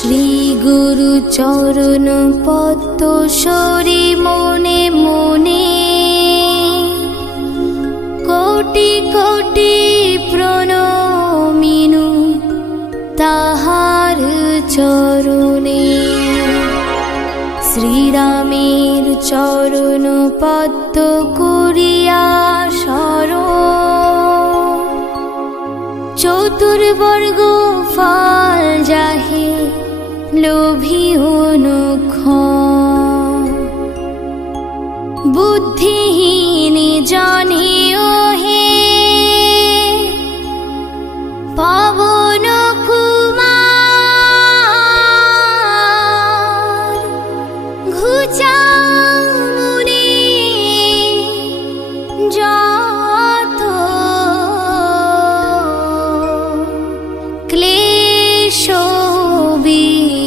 শ্রী গুরু চরণ পদ্ম সরি মনে মনে কোটি কোটি প্রণমিনু তাহার চরণে। শ্রীরামের চরণ পদ্ম করিয়া শরণ, চতুর্বর্গ ফল যাহে লোভী অনুক্ষণ। বুদ্ধিহীন জনেও হে পবন কুমার, ঘুচামুনি যত ক্লেশ বিকার।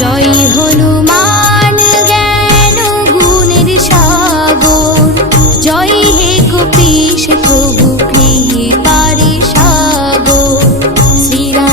জয় হনুমান জ্ঞান গুণের সাগর, জয় হে কপীশ প্রভু কৃপার সাগর। শ্রীরাম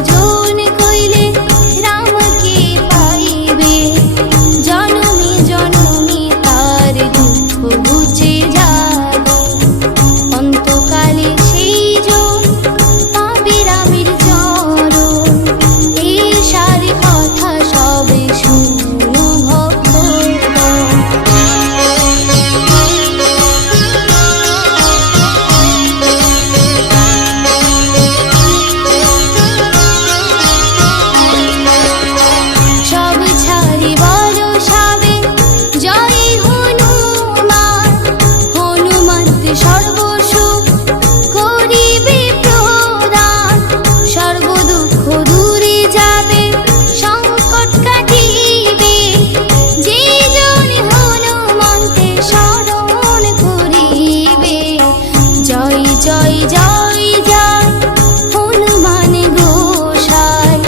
ভজন কইলে রামকে পাইবে, জনমে জনমে তার দুঃখ ঘুচে যাবে। অন্তকালে সেই জন পাবে রামের চরণ, এই সার কথা সবে শুনো ভক্তগণ। সব ছাড়ি বলো সাবে জয় হনুমান, হনুমন্তে সর্বসুখ করিবে প্রদান। সর্বদুঃখ দূরে যাবে, সংকট কাটিবে, যে জন হনুমন্তে শরণ করিবে। জয় জয় জয় জয় হনুমান গোসাই,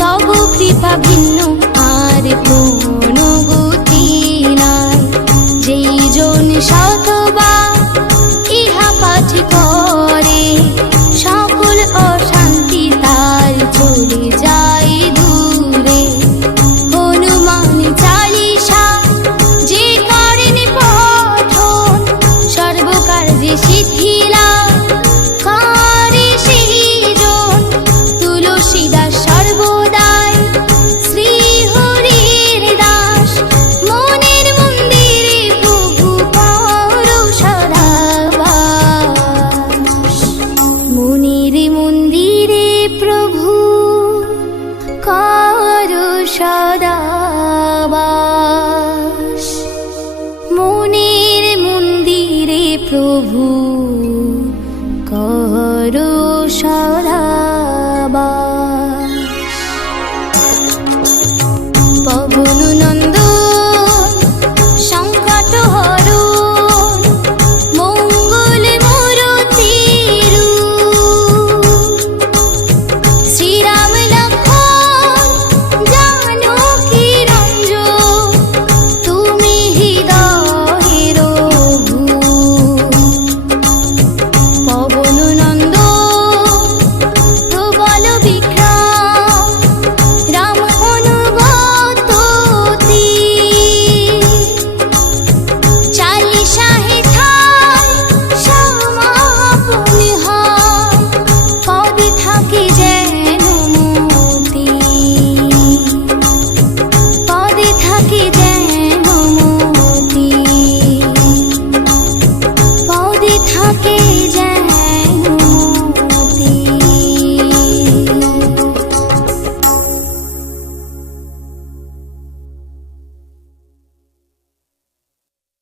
তব কৃপা ভিন্ন আর কোনো গতি নাই। যেই জন শতবার ইহা পাঠ করে, সকল অশান্তি তার চলে যায়।